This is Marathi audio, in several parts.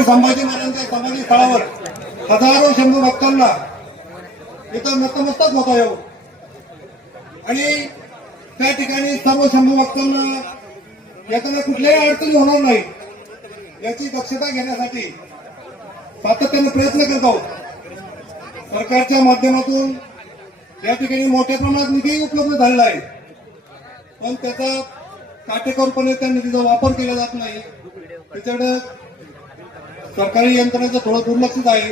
छत्रपती संभाजी महाराजांच्या समाधी स्थळावर हजारो शंभू भक्तांना इथं नतमस्तक होता येऊ आणि त्या ठिकाणी सर्व शंभू भक्तांना याच्याला कुठल्याही अडचणी होणार नाही. याची दक्षता घेण्यासाठी सातत्याने प्रयत्न करत आहोत. सरकारच्या माध्यमातून या ठिकाणी मोठ्या प्रमाणात निधी उपलब्ध झालेला आहे. पण त्याचा काटेकोरपणे त्या निधीचा वापर केला जात नाही. त्याच्याकडे सरकारी यंत्रणेचं थोडं दुर्लक्षित आहे.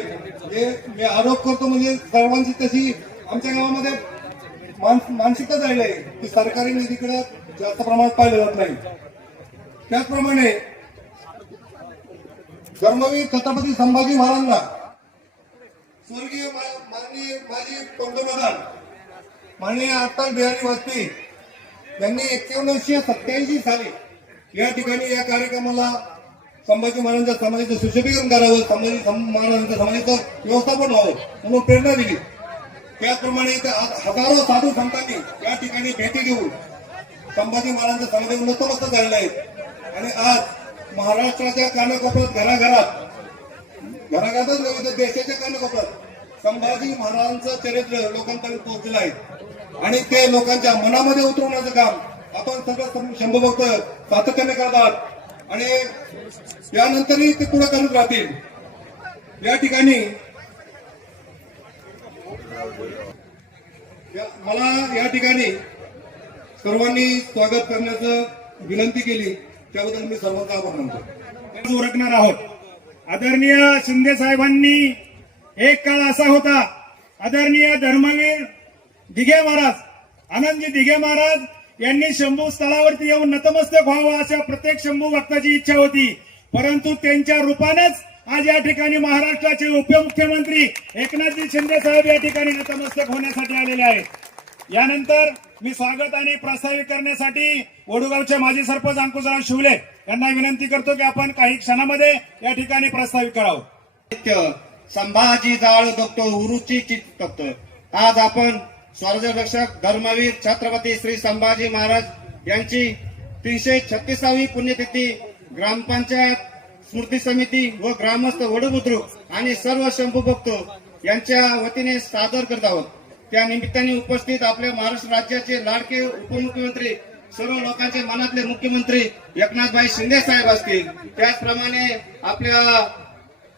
हे मी आरोप करतो म्हणजे सर्वांची तशी आमच्या गावामध्ये मानसिकता झाली आहे की सरकारी निधीकडे जास्त प्रमाणात पाहिलं जात नाही. त्याचप्रमाणे धर्मवीर छत्रपती संभाजी महाराजांना स्वर्गीय माननीय माजी पंतप्रधान माननीय अटल बिहारी वाजपेयी यांनी एकोणीसशे सत्याऐंशी साली या ठिकाणी या कार्यक्रमाला संभाजी महाराजांच्या समाधीचं सुशोभीकरण करावं संभाजी महाराजांच्या समाधीचं व्यवस्थापन व्हावं म्हणून प्रेरणा दिली. त्याचप्रमाणे हजारो साधू संतांनी या ठिकाणी भेटी देऊन संभाजी महाराजांच्या समाधी नतमस्तक झालेले आहेत आणि आज महाराष्ट्राच्या कानाकोपऱ्यात घराघरात घराघरातच नव्हे तर देशाच्या कानाकोपऱ्यात संभाजी महाराजांचं चरित्र लोकांपर्यंत पोहोचलं आहे. आणि ते लोकांच्या मनामध्ये उतरवण्याचं काम आपण सगळं शंभू भक्त सातत्याने करतात आणि यानंतरही ते पुढे करत राहतील. या ठिकाणी मला या ठिकाणी सर्वांनी स्वागत करण्याचं विनंती केली. त्याबद्दल मी सर्वांचा आभार मानतो. उरकणार आहोत. आदरणीय शिंदे साहेबांनी एक काळ असा होता. आदरणीय धर्मवीर दिघे महाराज आनंदजी दिघे महाराज यांनी शंभू स्थळावरती येऊन नतमस्तक व्हावं अशा प्रत्येक शंभू भक्ताची इच्छा होती. परंतु त्यांच्या रूपानेच आज या ठिकाणी महाराष्ट्राचे उपमुख्यमंत्री एकनाथजी शिंदे साहेब या ठिकाणी नतमस्तक होण्यासाठी आलेले आहेत. यानंतर मी स्वागत आणि प्रस्तावित करण्यासाठी वडूगावचे माजी सरपंच अंकुशराव शिवले यांना विनंती करतो की आपण काही क्षणामध्ये या ठिकाणी प्रस्तावित करावं. संभाजी जाळ बघतो उरुची चित बघतो आज आपण स्वराज्य धर्मवीर छत्रपती श्री संभाजी महाराज यांची तीनशे छत्तीसावी पुण्यतिथी ग्रामपंचायत स्मृती समिती व ग्रामस्थ वडबुद्रुक आणि सर्व शंभू भक्त यांच्या वतीने सादर करत आहोत. त्या निमित्ताने उपस्थित आपल्या महाराष्ट्र राज्याचे लाडके उपमुख्यमंत्री सर्व लोकांचे मनातले मुख्यमंत्री एकनाथभाई शिंदे साहेब असतील. त्याचप्रमाणे आपल्या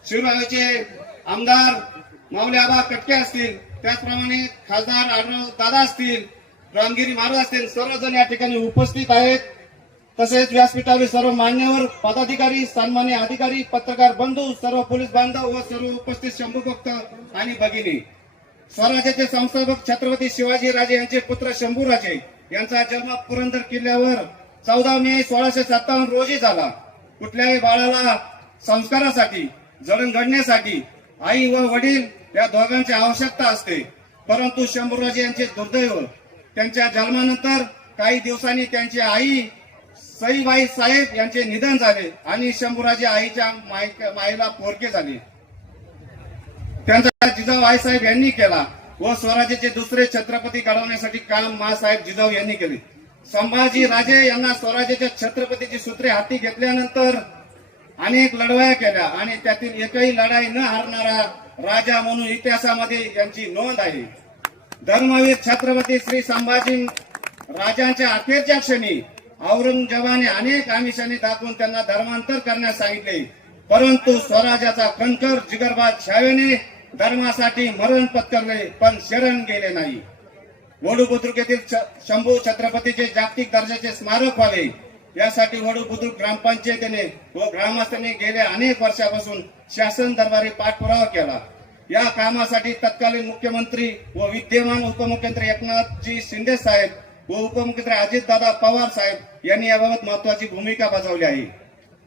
शिवरायाचे आमदार माऊली आबा कटके असतील. त्याचप्रमाणे खासदार आढळ दादा असतील रामगिरी महाराज असतील सर्वजण या ठिकाणी उपस्थित आहेत. तसेच व्यासपीठावर सर्व मान्यवर पदाधिकारी सन्मान्य अधिकारी पत्रकार बंधू सर्व पोलीस बांधव व सर्व उपस्थित शंभू भक्त आणि भगिनी. स्वराज्याचे संस्थापक छत्रपती शिवाजी राजे यांचे पुत्र शंभूराजे यांचा जन्म पुरंदर किल्ल्यावर चौदा मे सोळाशे सत्तावन्न रोजी झाला. कुठल्याही बाळाला संस्कारासाठी जडण घडण्यासाठी आई व वडील या दोघांची आवश्यकता असते. परंतु शंभूराजे यांचे दुर्दैव त्यांच्या जन्मानंतर काही दिवसांनी त्यांची आई सईबाई साहेब यांचे निधन झाले आणि शंभूराजे आईच्या माईला पोरके झाले. त्यांचा जिजाऊ आईसाहेब यांनी केला व स्वराज्याचे दुसरे छत्रपती घडवण्यासाठी काम मासाहेब जिजाऊ यांनी केले. संभाजी राजे यांना स्वराज्याच्या छत्रपतीची सूत्रे हाती घेतल्यानंतर अनेक लढवया केल्या आणि त्यातील एकही लढाई न हारणारा राजा म्हणून इतिहासामध्ये यांची नोंद आहे. धर्मवीर छत्रपती श्री संभाजी राजांच्या अखेरच्या क्षणी औरंगजेबाने अनेक आमिषांनी दाखवून त्यांना धर्मांतर करण्यास सांगितले. परंतु स्वराज्याचा कणकर जिगरबाद छावेने धर्मासाठी मरण पत्करले पण शरण गेले नाही. वडू बुद्रुक येथील शंभू छत्रपतीचे जागतिक दर्जाचे स्मारक व्हावे. यासाठी वडू बुद्रुक ग्रामपंचायतीने व ग्रामस्थांनी गेल्या अनेक वर्षापासून शासन दरबारी पाठपुरावा केला. या कामासाठी तत्कालीन मुख्यमंत्री व विद्यमान उपमुख्यमंत्री एकनाथजी शिंदे साहेब व उपमुख्यमंत्री अजितदादा पवार साहेब यांनी याबाबत महत्वाची भूमिका बजावली आहे.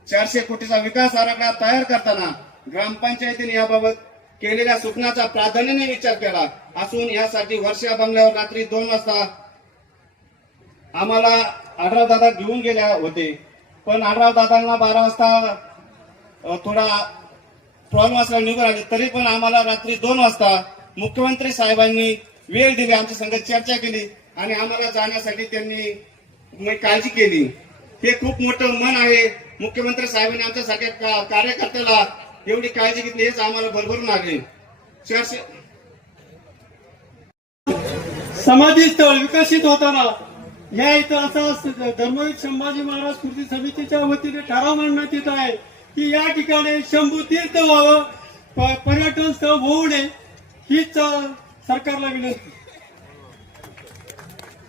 चारशे कोटीचा विकास आराखडा तयार करताना ग्रामपंचायतीने याबाबत केलेल्या सूचनाचा प्राधान्याने विचार केला असून यासाठी वर्षा बंगल्यावर रात्री दोन वाजता आम्हाला आढराव दादा घेऊन गेल्या होते. पण आढराव दादांना बारा वाजता थोडा प्रॉब्लेम असला निघून आले तरी पण आम्हाला रात्री दोन वाजता मुख्यमंत्री साहेबांनी वेळ दिली आमच्या संघ चर्चा केली आणि आम्हाला जाण्यासाठी त्यांनी काळजी केली. हे खूप मोठं मन आहे. मुख्यमंत्री साहेबांनी आमच्यासारख्या का- कार्यकर्त्याला एवढी काळजी घेतली हेच आम्हाला भरभरून आले समाधी स्थळ विकसित होताना या इथं असा धर्मवीर संभाजी महाराज कृती समितीच्या वतीने ठराव मांडण्यात येत आहे. की या ठिकाणी शंभू तीर्थ व्हावं पर्यटन स्थळ होऊ नये हीच सरकारला विनंती.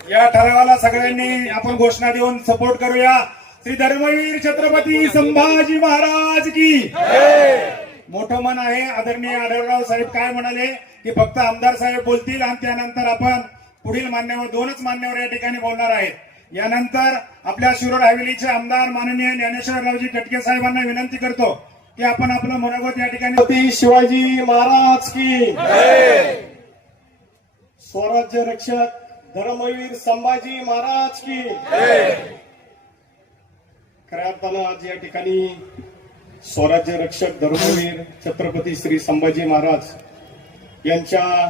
या ठरावाला सगळ्यांनी आपण घोषणा देऊन सपोर्ट करूया. श्री धर्मवीर छत्रपती संभाजी महाराज की मोठं मन आहे. आदरणीय आढळराव साहेब काय म्हणाले? की फक्त आमदार साहेब बोलतील आणि त्यानंतर आपण पुढील मान्यवर दोनच मान्यवर या ठिकाणी बोलणार आहेत. यानंतर आपल्या शिरोड हवेलीचे आमदार माननीय ज्ञानेश्वररावजी कटके साहेबांना विनंती करतो की आपण आपलं मनोगत या ठिकाणी शिवाजी महाराज की स्वराज्य रक्षक धर्मवीर संभाजी महाराज की खऱ्या अर्थानं आज या ठिकाणी स्वराज्य रक्षक धर्मवीर छत्रपती श्री संभाजी महाराज यांच्या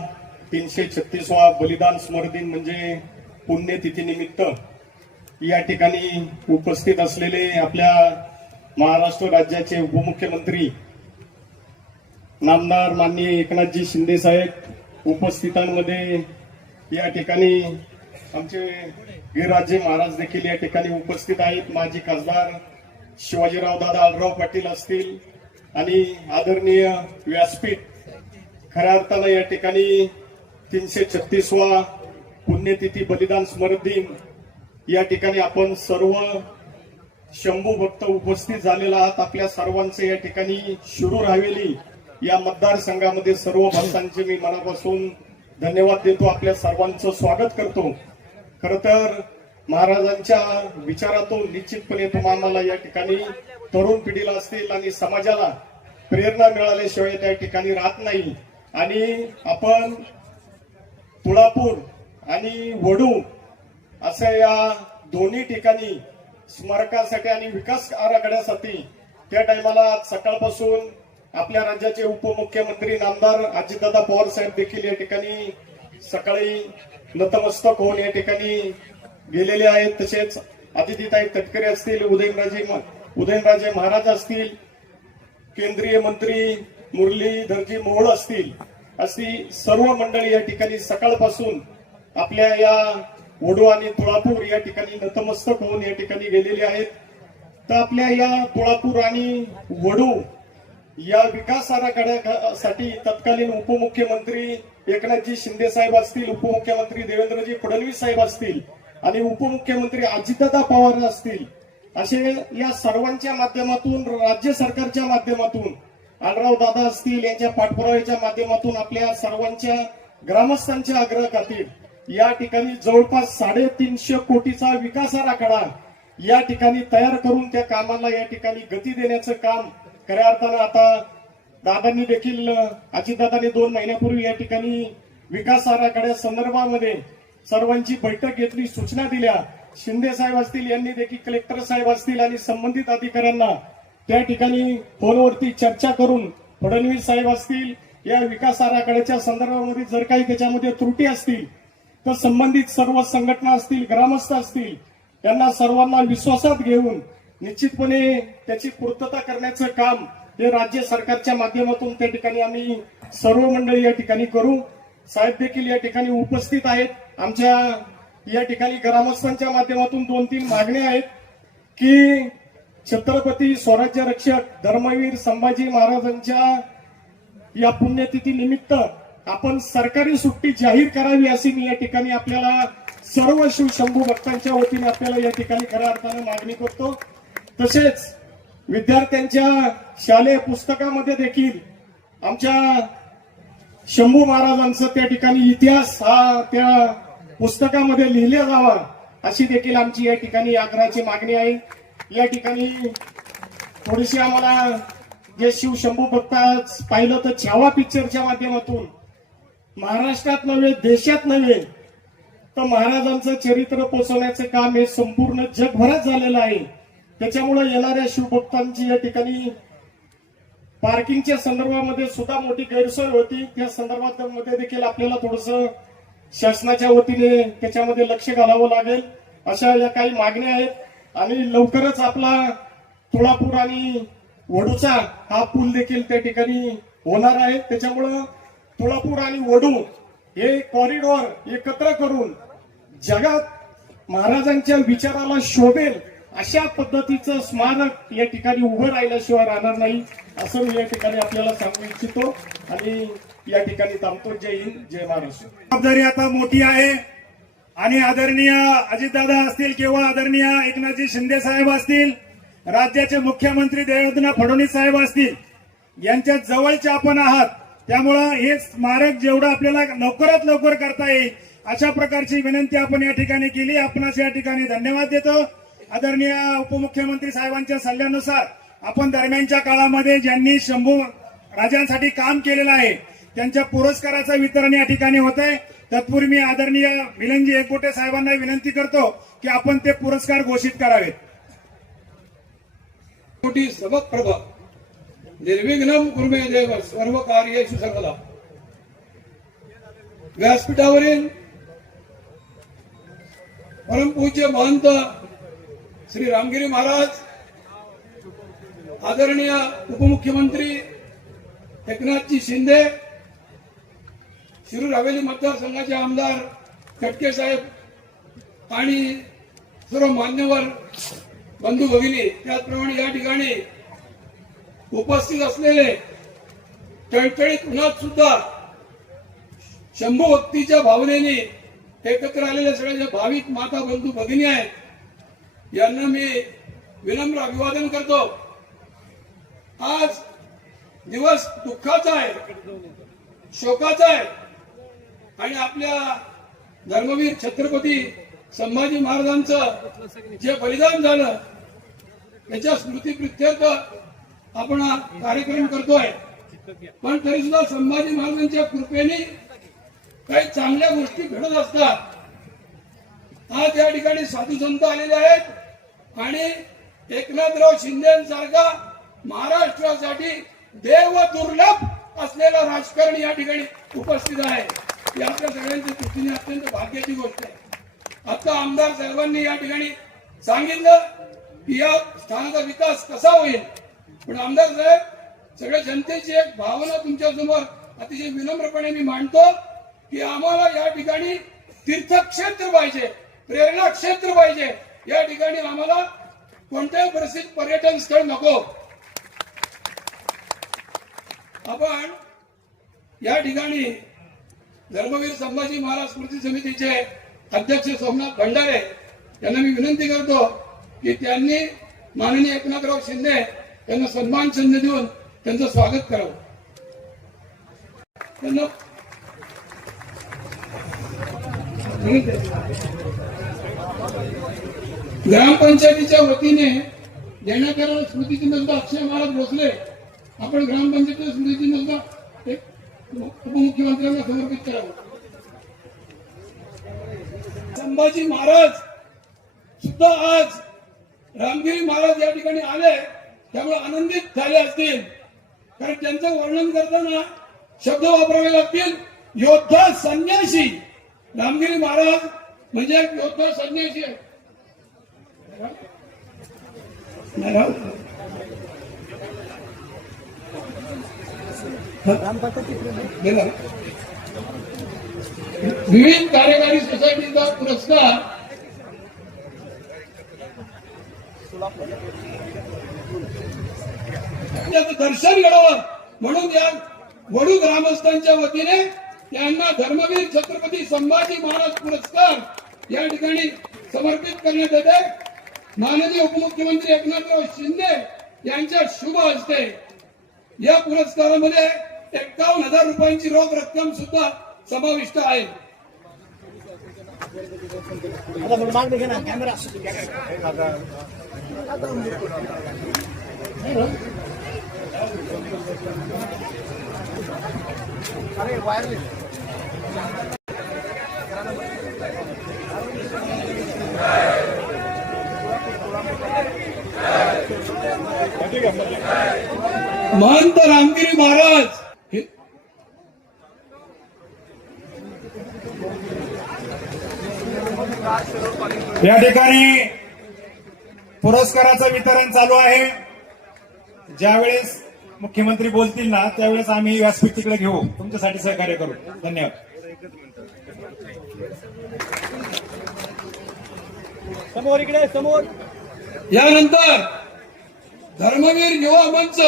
तीनशे छत्तीसवा बलिदान स्मृती म्हणजे पुण्यतिथी निमित्त या ठिकाणी उपस्थित असलेले आपल्या महाराष्ट्र राज्याचे उपमुख्यमंत्री नामदार माननीय एकनाथजी शिंदे साहेब उपस्थितांमध्ये या ठिकाणी आमचे गिरराजे महाराज देखील या ठिकाणी उपस्थित आहेत. माजी खासदार शिवाजीराव दादा आलराव पाटील असतील आणि आदरणीय व्यासपीठ खऱ्या अर्थानं या ठिकाणी तीनशे छत्तीसवा पुण्यतिथी बलिदान स्मृत दिन या ठिकाणी आपण सर्व शंभू भक्त उपस्थित झालेला आहात. आपल्या सर्वांचे या ठिकाणी शुरू राहिलेली या मतदारसंघामध्ये सर्व भक्तांचे मी मनापासून धन्यवाद देतो. आपल्या सर्वांचं स्वागत करतो. खर तर महाराजांच्या विचारातून निश्चितपणे तुम्हाला या ठिकाणी तरुण पिढीला असतील आणि समाजाला प्रेरणा मिळाल्याशिवाय त्या ठिकाणी राहत नाही. आणि आपण तुळापूर आणि वडू असं या दोन्ही ठिकाणी स्मारकासाठी आणि विकास आराखड्यासाठी त्या टायमाला सकाळपासून आपल्या राज्याचे उपमुख्यमंत्री नामदार अजितदादा पवार साहेब देखील या ठिकाणी सकाळी नतमस्तक होऊन या ठिकाणी गेलेले आहेत. तसेच अतिथीताई तटकरे असतील उदयनराजे उदयनराजे महाराज असतील केंद्रीय मंत्री मुरलीधरजी मोहोळ असतील अशी सर्व मंडळी या ठिकाणी सकाळपासून आपल्या या वडू आणि तुळापूर या ठिकाणी नतमस्तक होऊन या ठिकाणी गेलेले आहेत. तर आपल्या या तुळापूर आणि वडू या विकास आराखड्यासाठी तत्कालीन उपमुख्यमंत्री एकनाथजी शिंदे साहेब असतील उपमुख्यमंत्री देवेंद्रजी फडणवीस साहेब असतील आणि उपमुख्यमंत्री अजितदादा पवार असतील असे या सर्वांच्या माध्यमातून राज्य सरकारच्या माध्यमातून आलराव दादा असतील यांच्या पाठपुराव्याच्या माध्यमातून आपल्या सर्वांच्या ग्रामस्थांच्या आग्रह करतील या ठिकाणी जवळपास साडेतीनशे कोटीचा विकास आराखडा या ठिकाणी तयार करून त्या कामाला या ठिकाणी गती देण्याचं काम खऱ्या अर्थानं आता दादांनी देखील अजितदादांनी दोन महिन्यापूर्वी या ठिकाणी विकास आराखड्या संदर्भामध्ये सर्वांची बैठक घेतली सूचना दिल्या. शिंदे साहेब असतील यांनी देखील कलेक्टर साहेब असतील आणि संबंधित अधिकाऱ्यांना त्या ठिकाणी फोनवरती चर्चा करून फडणवीस साहेब असतील या विकास आराखड्याच्या संदर्भामध्ये जर काही त्याच्यामध्ये त्रुटी असतील तर संबंधित सर्व संघटना असतील ग्रामस्थ असतील त्यांना सर्वांना विश्वासात घेऊन निश्चितपणे त्याची पूर्तता करण्याचं काम हे राज्य सरकारच्या माध्यमातून त्या ठिकाणी आम्ही सर्व मंडळी या ठिकाणी करू. साहेब देखील या ठिकाणी उपस्थित आहेत. आमच्या या ठिकाणी ग्रामस्थांच्या माध्यमातून दोन तीन मागण्या आहेत की छत्रपती स्वराज्य रक्षक धर्मवीर संभाजी महाराजांच्या या पुण्यतिथी निमित्त आपण सरकारी सुट्टी जाहीर करावी अशी मी या ठिकाणी आपल्याला सर्व शिवशंभू भक्तांच्या वतीने आपल्याला या ठिकाणी खऱ्या अर्थानं मागणी करतो. तसेच विद्यार्थ्यांच्या शालेय पुस्तकामध्ये देखील आमच्या शंभू महाराजांचं त्या ठिकाणी इतिहास हा त्या पुस्तकामध्ये लिहिला जावा अशी देखील आमची या ठिकाणी आग्रहाची मागणी आहे. या ठिकाणी थोडीशी आम्हाला जे शिवशंभू भक्ताच पाहिलं तर छावा पिक्चरच्या माध्यमातून महाराष्ट्रात नव्हे देशात नव्हे तर महाराजांचं चरित्र पोचवण्याचं काम हे संपूर्ण जगभरात झालेलं आहे. त्याच्यामुळे येणाऱ्या शिवभक्तांची या ठिकाणी पार्किंगच्या संदर्भामध्ये सुद्धा मोठी गैरसोय होती. त्या संदर्भात मध्ये देखील आपल्याला थोडस शासनाच्या वतीने त्याच्यामध्ये लक्ष घालावं लागेल. अशा या काही मागण्या आहेत. आणि लवकरच आपला तुळापूर आणि वडूचा हा पूल देखील त्या ठिकाणी होणार आहे. त्याच्यामुळं तुळापूर आणि वडू हे कॉरिडॉर एकत्र करून जगात महाराजांच्या विचाराला शोभेल अशा पद्धतीचं स्मारक या ठिकाणी उभं राहिल्याशिवाय राहणार नाही असं मी या ठिकाणी आपल्याला सांगू इच्छितो आणि या ठिकाणी थांबतो. जय हिंद जय महाराष्ट्र. जबाबदारी आता मोठी आहे आणि आदरणीय अजितदादा असतील किंवा आदरणीय एकनाथजी शिंदे साहेब असतील राज्याचे मुख्यमंत्री देवेंद्र फडणवीस साहेब असतील यांच्या जवळचे आपण आहात. त्यामुळं हे स्मारक जेवढं आपल्याला लवकरात लवकर करता येईल अशा प्रकारची विनंती आपण या ठिकाणी केली. आपणास या ठिकाणी धन्यवाद देतो. आदरणीय उपमुख्यमंत्री साहेबांच्या सल्ल्यानुसार आपण दरम्यानच्या काळामध्ये ज्यांनी शंभू राजांसाठी काम केलेलं आहे त्यांच्या पुरस्काराचं वितरण या ठिकाणी होत आहे तत्पूर्वी मी आदरणीय मिलनजी एकबोटे साहेबांना विनंती करतो की आपण ते पुरस्कार घोषित करावेत. सबक निर्विघ्न कुर्मे देव सर्व कार्य सर्वदा व्यासपीठावरील परमपूज्य महंत श्री रामगिरी महाराज आदरणीय उपमुख्यमंत्री एकनाथजी शिंदे शिरूर हवेली मतदारसंघाचे आमदार खटके साहेब आणि सर्व मान्यवर बंधू भगिनी त्याचप्रमाणे या ठिकाणी उपस्थित असलेले टळटळीत उन्हात सुद्धा शंभू भक्तीच्या भावनेने एकत्र आलेल्या सगळ्या ज्या भाविक माता बंधू भगिनी आहेत. यांना मी विनम्र अभिवादन करतो. आज दिवस दुःखाचा आहे शोकाचा आहे. आणि आपल्या धर्मवीर छत्रपती संभाजी महाराजांचं जे बलिदान झालं त्याच्या स्मृतीप्रित्यर्थ आपण हा कार्यक्रम करतोय. पण तरी सुद्धा संभाजी महाराजांच्या कृपेने काही चांगल्या गोष्टी घडत असतात. आज या ठिकाणी साधू संत आलेले आहेत आणि एकनाथराव शिंदेसारखा महाराष्ट्रासाठी देव दुर्लभ असलेला राजकारण या ठिकाणी उपस्थित आहे. ही आपल्या सगळ्यांच्या दृष्टीने अत्यंत भाग्याची गोष्ट आहे. आता आमदार साहेबांनी या ठिकाणी सांगितलं की या स्थानाचा विकास कसा होईल? पण आमदार साहेब सगळ्या जनतेची एक भावना तुमच्यासमोर अतिशय विनम्रपणे मी मांडतो की आम्हाला या ठिकाणी तीर्थक्षेत्र पाहिजे प्रेरणा क्षेत्र पाहिजे. या ठिकाणी आम्हाला कोणत्याही परिस्थितीत पर्यटन स्थळ नको. आपण या ठिकाणी धर्मवीर संभाजी महाराज स्मृती समितीचे अध्यक्ष सोमनाथ भंडारे यांना मी विनंती करतो की त्यांनी माननीय एकनाथराव शिंदे त्यांना सन्मान चिन्ह देऊन त्यांचं स्वागत करावं. त्यांना ग्रामपंचायतीच्या वतीने देण्यात येणारं स्मृतिचिन्ह अक्षय महाराज भोसले आपण ग्रामपंचायतीचं स्मृतिचिन्ह सुद्धा उपमुख्यमंत्र्यांना समर्पित करावं. संभाजी महाराज सुद्धा आज रामगिरी महाराज या ठिकाणी आले. त्यामुळे आनंदित झाले असतील. कारण त्यांचं वर्णन करताना शब्द वापरावे लागतील. योद्धा संन्यासी. रामगिरी महाराज म्हणजे एक योद्धा संन्यासी आहे विविध कार्यकारी सोसायटीचा पुरस्कार त्याचं दर्शन घडावं म्हणून या वडू ग्रामस्थांच्या वतीने त्यांना धर्मवीर छत्रपती संभाजी महाराज पुरस्कार या ठिकाणी समर्पित करण्यात येते. माननीय उपमुख्यमंत्री एकनाथराव शिंदे यांच्या शुभ हस्ते या पुरस्कारामध्ये एक्कावन्न हजार रुपयांची रोख रक्कम सुद्धा समाविष्ट आहे. महंत रामगिरी महाराज. या ठिकाणी पुरस्काराचं वितरण चालू आहे. ज्यावेळेस मुख्यमंत्री बोलतील ना त्यावेळेस आम्ही व्यासपीठ तिकडे घेऊ. तुमच्यासाठी सहकार्य करू. धन्यवाद. यानंतर धर्मवीर युवा मंच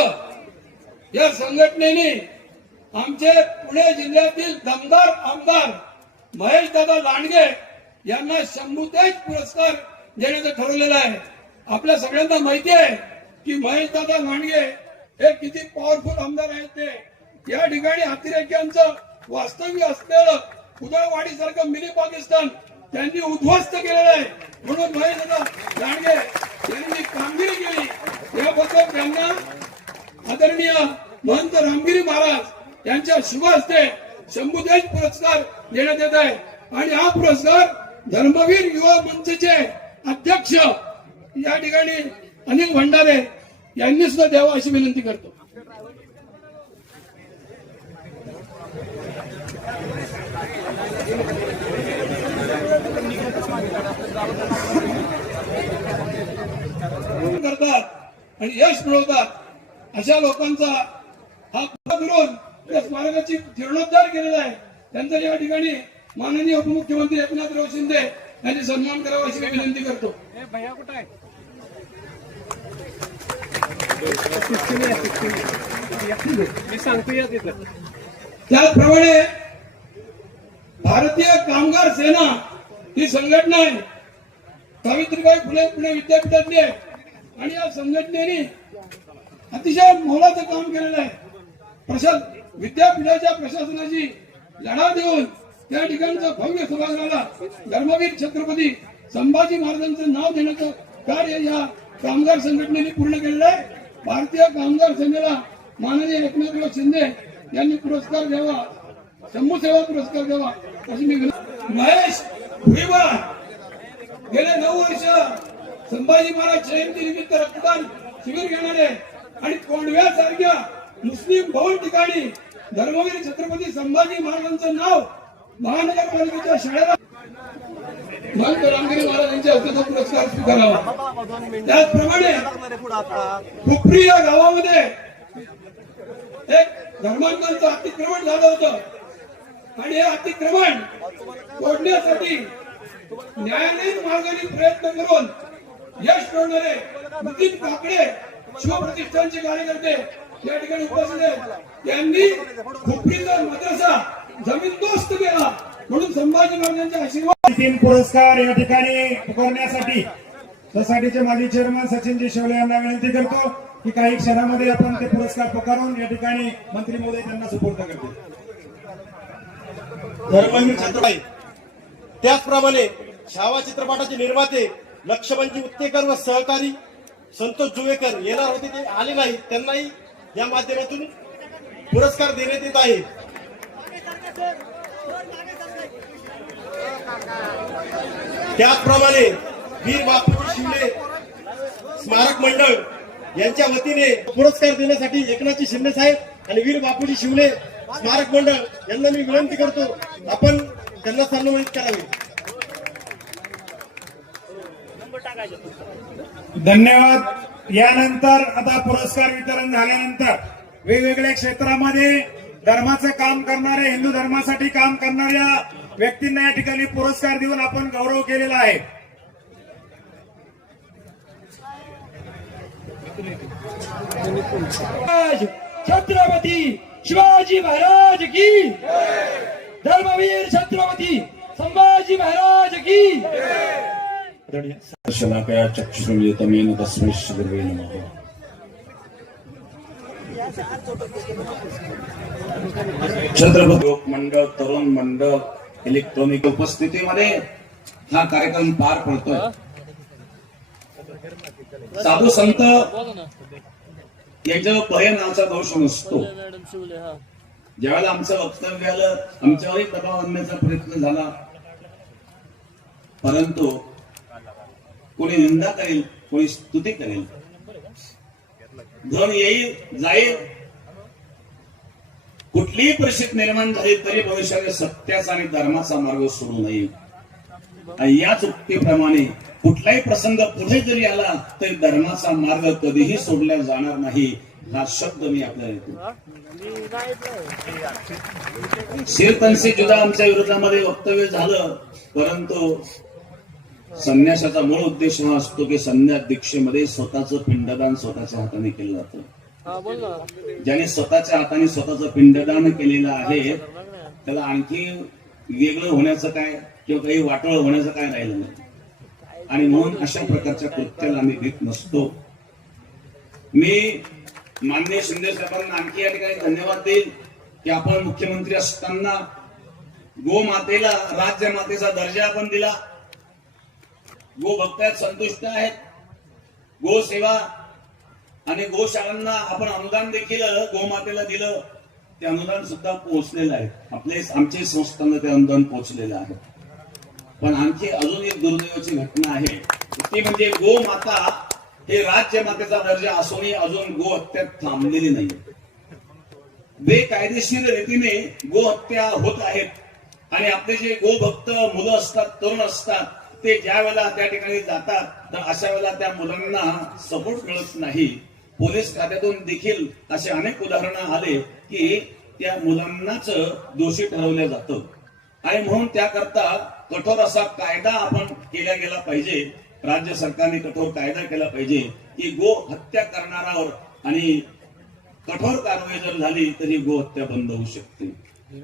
या संघटनेने आमचे पुणे जिल्ह्यातील दमदार आमदार महेश दादा लांडगे यांना शंभूतेज पुरस्कार देण्याचं ठरवलेलं आहे. आपल्या सगळ्यांना माहिती आहे की महेश दादा लांडगे हे किती पॉवरफुल आमदार आहेत ते. या ठिकाणी अतिरेक्यांचं वास्तव्य असलेलं उदळवाडी सारखं मिनी पाकिस्तान त्यांनी उद्ध्वस्त केलेलं आहे. म्हणून महेश दादा लांडगे यांनी जी कामगिरी केली. याबद्दल त्यांना आदरणीय महंत रामगिरी महाराज यांच्या शुभ हस्ते शंभुदेश पुरस्कार देण्यात येत आहे. आणि हा पुरस्कार धर्मवीर युवा मंचचे अध्यक्ष या ठिकाणी अनिल भंडारे यांनी सुद्धा द्यावा अशी विनंती करतो. करतात आणि यश मिळवतात. अशा लोकांचा हा करून या स्मारकाची जीर्णोद्धार केलेला आहे. त्यांचा या ठिकाणी माननीय उपमुख्यमंत्री एकनाथराव शिंदे यांनी सन्मान करावा अशी मी विनंती करतो. त्याचप्रमाणे भारतीय कामगार सेना ही संघटना आहे. सावित्रीबाई फुले पुणे विद्यापीठातली आहे. आणि या संघटनेने अतिशय मोलाचं काम केलेलं आहे. प्रशास विद्यापीठाच्या प्रशासनाची लढा देऊन त्या ठिकाणचा भव्य सभागृहाला धर्मवीर छत्रपती संभाजी महाराजांचं नाव देण्याचं कार्य या कामगार संघटनेने पूर्ण केलेलं आहे. भारतीय कामगार सेनेला माननीय एकनाथराव शिंदे यांनी पुरस्कार द्यावा शंभू सेवा पुरस्कार द्यावा अशी मी महेश भुईवार गेले नऊ वर्ष संभाजी महाराज जयंती निमित्त रक्तदान शिबिर घेणारे आणि कोंडव्यासारख्या मुस्लिम बहुल ठिकाणी धर्मवीर छत्रपती संभाजी महाराजांचं नाव महानगरपालिकेच्या शाळेला महंत रामगिरी महाराज यांच्या हस्ते तो पुरस्कार स्वीकारावा त्याचप्रमाणे खुपरी या गावामध्ये एक धर्मांकांचं अतिक्रमण झालं होतं. आणि हे अतिक्रमण तोडण्यासाठी न्यायालयीन मार्गाने प्रयत्न करून यश मिळवणारे नितीन काकडे शिवप्रतिष्ठानचे कार्यकर्ते या ठिकाणी उपस्थित आहेत. त्यांनी खुपरीचा मदरसा जमीनदोस्त केला. म्हणून संभाजी महाराजांच्या आशीर्वाद तीन पुरस्कार या ठिकाणी पुकारण्यासाठी सोसायटीचे माजी चेअरमन सचिनजी शेवले यांना विनंती करतो की काही क्षणामध्ये आपण ते पुरस्कार पुकारून या ठिकाणी मंत्री महोदय त्यांना सुपूर्द करतील. धर्मवीर छत्रपती त्याचप्रमाणे छावा चित्रपटाचे निर्माते लक्ष्मणजी उत्तेकर व सहकारी संतोष जुवेकर येणार होते ते आले नाही त्यांनाही या माध्यमातून पुरस्कार देण्यात येत आहे. त्याचप्रमाणे वीर बापूजी शिंदे स्मारक मंडळ यांच्या वतीने पुरस्कार देण्यासाठी एकनाथजी शिंदे साहेब आणि वीर बापूजी शिवले स्मारक मंडळ यांना मी विनंती करतो आपण त्यांना सन्मानित करावे. धन्यवाद. यानंतर आता पुरस्कार वितरण झाल्यानंतर वेगवेगळ्या क्षेत्रामध्ये धर्माचं काम करणाऱ्या हिंदू धर्मासाठी काम करणाऱ्या व्यक्तींना या ठिकाणी पुरस्कार देऊन आपण गौरव केलेला आहे. छत्रपती शिवाजी महाराज की धर्मवीर छत्रपती संभाजी महाराज की शलाकया चक्षुरुलितमेन तस्मै श्रीगुरुवे नमः। छत्रपती लोक मंडळ तरुण मंडळ इलेक्ट्रॉनिक उपस्थितीमध्ये हा कार्यक्रम पार पडतोय. साधू संत यांच्या भय नावाचा दोष नसतो. ज्यावेळेला आमचं वक्तव्य आलं आमच्यावरही दबाव आणण्याचा प्रयत्न झाला. परंतु कोणी निंदा करेल कोणी स्तुती करेल. धन येईल जाईल कुठलीही परिस्थिती निर्माण झाली तरी भविष्यात सत्याचा आणि धर्माचा मार्ग सोडू नये आणि याच उक्तीप्रमाणे कुठलाही प्रसंग पुढे जरी आला तरी धर्माचा मार्ग कधीही सोडला जाणार नाही हा शब्द मी आपल्याला येतो शिरतनसे जुदा आमच्या विरोधामध्ये वक्तव्य झालं परंतु संन्यासाचा मूळ उद्देश हा असतो की संन्यास दीक्षेमध्ये स्वतःचं पिंडदान स्वतःच्या हाताने केलं जातं. ज्याने स्वतःच्या हाताने स्वतःचं पिंडदान केलेलं आहे त्याला आणखी वेगळं होण्याचं काय किंवा काही वाटोळ होण्याचं काय राहिलं नाही. आणि म्हणून अशा प्रकारच्या कृत्याला आम्ही भीत नसतो. मी मान्य शिंदे साहेबांना आणखी या ठिकाणी धन्यवाद देईल की आपण मुख्यमंत्री असताना गोमातेला राज्य मातेचा दर्जा आपण दिला. गो भक्तात संतुष्ट आहेत. गो सेवा आणि गोशाळांना आपण अनुदान देखील गोमातेला दिलं. ते अनुदान सुद्धा पोहोचलेलं आहे. आपले आमचे संस्थांना ते अनुदान पोहोचलेलं आहे. पण आणखी अजून एक दुर्दैवाची घटना आहे. ती म्हणजे गोमाता हे राज्य मातेचा दर्जा असूनही अजून गो हत्या थांबलेली नाही. बेकायदेशीर रीतीने गो हत्या होत आहेत. आणि आपले जे गोभक्त मुलं असतात तरुण असतात ते ज्या वेळेला त्या ठिकाणी जातात तर अशा वेळेला त्या मुलांना सपोर्ट मिळत नाही. पोलीस खात्यातून देखील असे अनेक उदाहरणं आले की त्या मुलांनाच दोषी ठरवलं जातं. आणि म्हणून त्याकरता कठोर असा कायदा आपण केला गेला पाहिजे. राज्य सरकारने कठोर कायदा केला पाहिजे की गो हत्या करणारावर आणि कठोर कारवाई जर झाली तरी गो हत्या बंद होऊ शकते.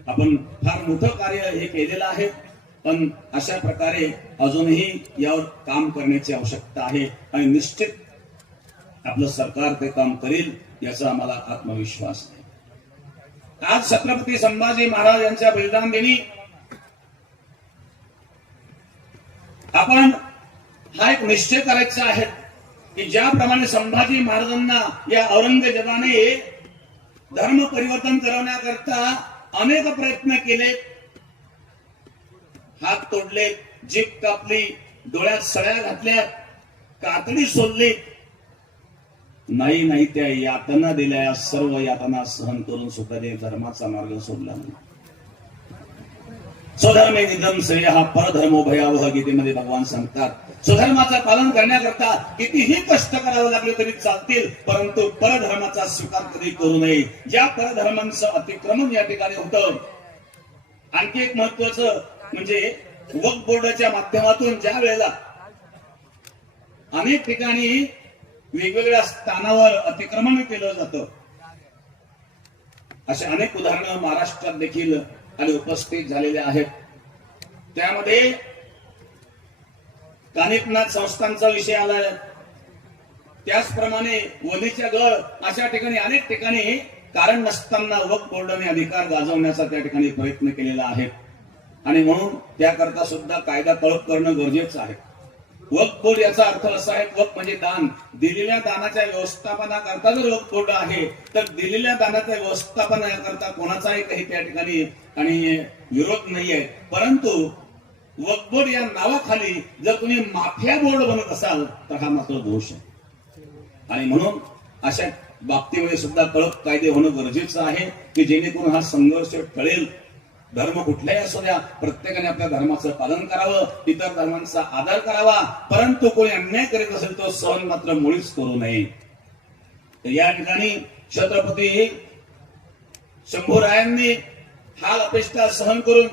आपण फार मोठं कार्य हे केलेलं आहे पण अशा प्रकारे अजूनही यावर काम करण्याची आवश्यकता आहे आणि निश्चित आपलं सरकार ते काम करेल याचा आम्हाला आत्मविश्वास आहे. आज छत्रपती संभाजी महाराज यांच्या बलिदान दिनी आपण हा एक निश्चय करायचा आहे की ज्याप्रमाणे संभाजी महाराजांना या औरंगजेबाने धर्म परिवर्तन करवण्याकरता अनेक प्रयत्न केले हात तोडले जीप कापली डोळ्यात सळ्या घातल्या कातडी सोडली नाही नाही त्या यातना दिल्या या सर्व यातना सहन करून सुखाने धर्माचा मार्ग सोडला नाही. स्वधर्मे निधम श्रेय हा परधर्म भयावह गीतेमध्ये भगवान सांगतात. स्वधर्माचं पालन करण्याकरता कितीही कष्ट करावे लागले तरी चालतील परंतु परधर्माचा स्वीकार कधी करू नये. ज्या परधर्मांचं अतिक्रमण या ठिकाणी होतं आणखी एक महत्वाचं म्हणजे वक बोर्डाच्या माध्यमातून ज्या वेळेला अनेक ठिकाणी वेगवेगळ्या स्थानावर अतिक्रमण केलं जातं. असे अनेक उदाहरणं महाराष्ट्रात देखील आणि उपस्थित झालेले आहेत. त्यामध्ये कानिकनाथ संस्थांचा विषय आला त्याचप्रमाणे वलीच्या गळ अशा ठिकाणी अनेक ठिकाणी कारण नसताना वक बोर्डाने अधिकार गाजवण्याचा त्या ठिकाणी प्रयत्न केलेला आहे. आणि म्हणून त्याकरता सुद्धा कायदा तळप करणं गरजेचं आहे. वक बोर्ड याचा अर्थ असा आहे वक म्हणजे दान. दिलेल्या दानाच्या व्यवस्थापनाकरता जर वक बोर्ड आहे तर दिलेल्या दानाच्या व्यवस्थापनाकरता कोणाचाही काही त्या ठिकाणी आणि विरोध नाहीये. परंतु वक बोर्ड या नावाखाली जर तुम्ही माफिया बोर्ड बनत असाल तर हा मात्र दोष आहे. आणि म्हणून अशा बाबतीमध्ये सुद्धा कळक कायदे होणं गरजेचं आहे की जेणेकरून हा संघर्ष टळेल. धर्म कुठलाही असू द्या प्रत्येकाने आपल्या धर्माचं पालन करावं इतर धर्मांचा आदर करावा. परंतु कोणी अन्याय करीत असेल तो सहन मात्र मुळीच करू नये. तर या ठिकाणी छत्रपती शंभूरायांनी हाल अपेक्षा सहन करून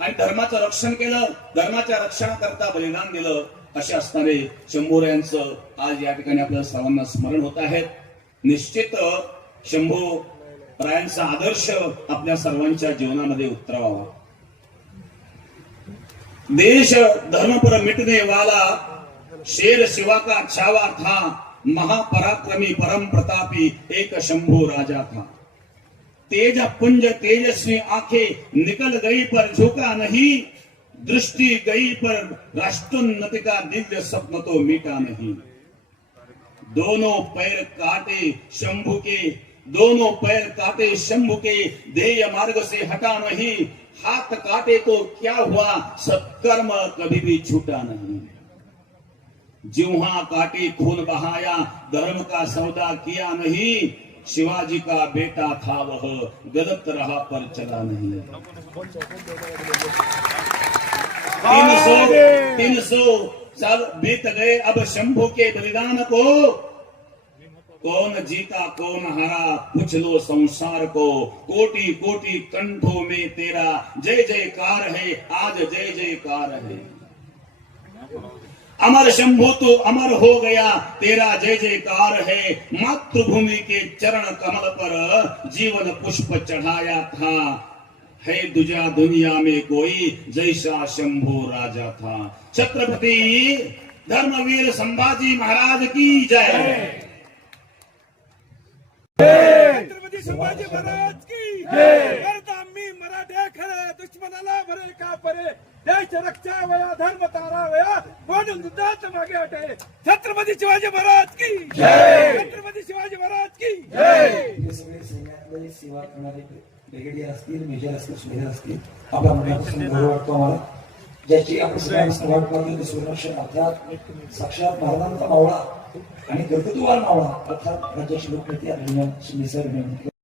आणि धर्माचं रक्षण केलं धर्माच्या रक्षणाकरता बलिदान दिलं असे असणारे शंभूरायांचं आज या ठिकाणी आपल्या सर्वांना स्मरण होत आहे. निश्चित शंभू रायांचा आदर्श आपल्या सर्वांच्या जीवनामध्ये उतरवावा देश धर्मपर मिटने वाला शेर शिवा का छावा था महापराक्रमी परम प्रतापी एक शंभू राजा था. तेज पुंज तेजस्वी आंखें निकल गई पर झुका नहीं दृष्टि गई पर राष्ट्रोन्नति का दिव्य स्वप्न तो मीटा नहीं. दोनों पैर काटे शंभु के दोनों पैर काटे शंभु के ध्येय मार्ग से हटा नहीं। हाथ काटे तो क्या हुआ? सत्कर्म कभी भी छूटा नहीं। जिन्हा काटे खून बहाया धर्म का सौदा किया नहीं शिवाजी का बेटा था वह गलत रहा पर चला नहीं। तीन सौ तीन सौ साल बीत गए अब शंभु के बलिदान को कौन जीता, कौन हारा, पूछ लो संसार को। कोटि कोटि कंठों में तेरा जय जयकार है, आज जय जयकार है। अमर शंभु तो अमर हो गया, तेरा जय जयकार है। मातृभूमि के चरण कमल पर जीवन पुष्प चढ़ाया था। है दुजा दुनिया में कोई, जैसा शंभु राजा था। छत्रपति धर्मवीर संभाजी महाराज की जय। छत्रपती शिवाजी महाराज की आम्ही मराठ्या मराठे दुश्मनाला भरे का परे? देश रक्षा वया धर्म तारा वया म्हणून युद्धात मागे हटे. छत्रपती शिवाजी महाराज की छत्रपती शिवाजी महाराज की सगळे सैन्यातले सेवा करणारे ब्रिगेडियर असतील मेजर असतील सुभेदार असतील आपला मनापासून गौरव वाटतो आम्हाला. ज्याची आपण सगळ्यांना सर्वात पाहिजे सुरक्षण अर्थात साक्षात महाराजांचा मावळा आणि कर्तृत्ववान नावा अर्थात राज्याचे लोकनेते आदरणीय शिंदे साहेब